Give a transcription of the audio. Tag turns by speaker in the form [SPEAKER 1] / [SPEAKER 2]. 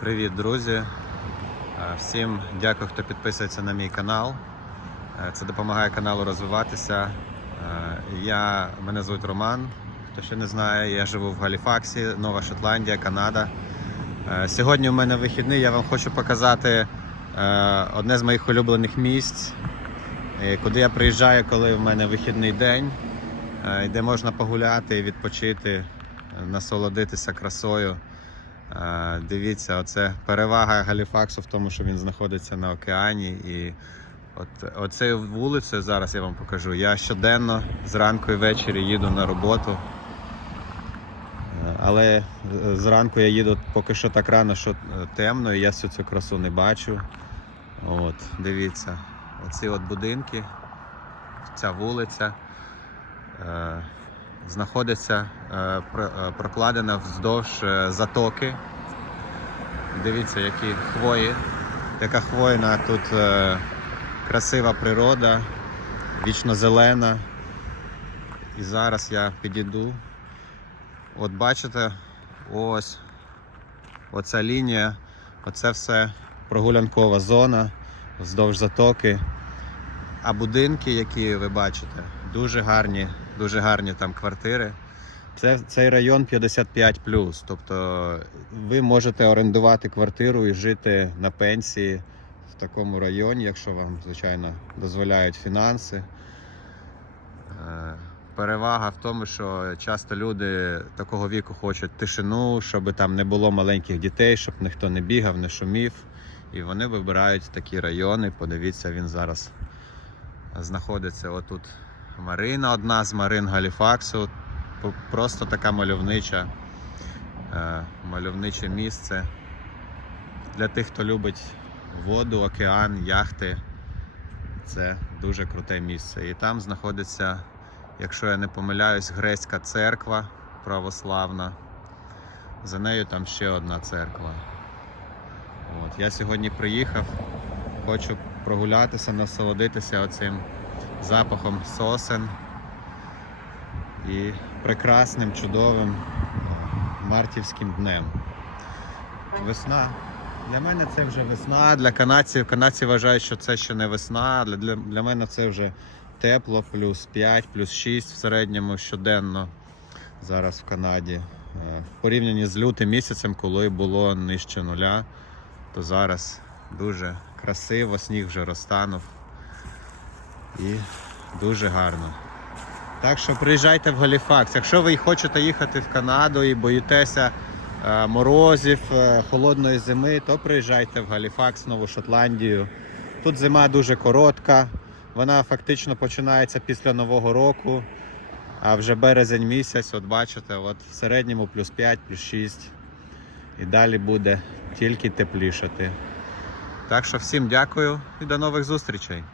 [SPEAKER 1] Привіт, друзі! Е, Всім дякую, хто підписується на мій канал. Е, Це допомагає каналу розвиватися. Е, Я, мене звуть Роман. Хто ще не знає, я живу в Галіфаксі, Нова Шотландія, Канада. Сьогодні у мене вихідний, я вам хочу показати одне з моїх улюблених місць, куди я приїжджаю, коли в мене вихідний день, де можна погуляти і відпочити, насолодитися красою. Е, Дивіться, оце перевага Галіфаксу в тому, що він знаходиться на океані. І от оцею вулицею зараз я вам покажу. Я щоденно зранку і ввечері їду на роботу. Е, Але е, зранку я їду поки що так рано, що темно, і я всю цю красу не бачу. От, дивіться, оці от будинки, ця вулиця знаходиться е, е, прокладена вздовж е, затоки. Дивіться, які хвої. Яка хвойна тут красива природа, вічно зелена. І зараз я підійду. От бачите, ось оця лінія, оце все прогулянкова зона вздовж затоки. А будинки, які ви бачите, дуже гарні, дуже гарні там квартири. Це, цей район 55 тобто ви можете орендувати квартиру і жити на пенсії в такому районі, якщо вам, звичайно, дозволяють фінанси. Е, Перевага в тому, що часто люди такого віку хочуть тишину, щоб там не було маленьких дітей, щоб ніхто не бігав, не шумів. І вони вибирають такі райони. Подивіться, він зараз знаходиться отут. Марина, одна з Марин Галіфаксу. Просто така мальовнича, е, мальовниче місце для тих, хто любить воду, океан, яхти. Це дуже круте місце. І там знаходиться, якщо я не помиляюсь, грецька церква православна. За нею там ще одна церква. От. Я сьогодні приїхав, хочу прогулятися, насолодитися оцим запахом сосен і прекрасним, чудовим мартівським днем. Весна. Для мене це вже весна, для канадців. Канадці вважають, що це ще не весна. Для, для, мене це вже тепло, плюс 5, плюс 6 в середньому щоденно зараз в Канаді. Е, В порівнянні з лютим місяцем, коли було нижче нуля, то зараз дуже красиво, сніг вже розтанув. І дуже гарно. Так що приїжджайте в Галіфакс. Якщо ви хочете їхати в Канаду і боїтеся е, морозів, е, холодної зими, то приїжджайте в Галіфакс, Нову Шотландію. Тут зима дуже коротка, вона фактично починається після Нового року, а вже березень місяць, от бачите, от в середньому плюс 5, плюс 6. І далі буде тільки теплішати. Так що всім дякую і до нових зустрічей.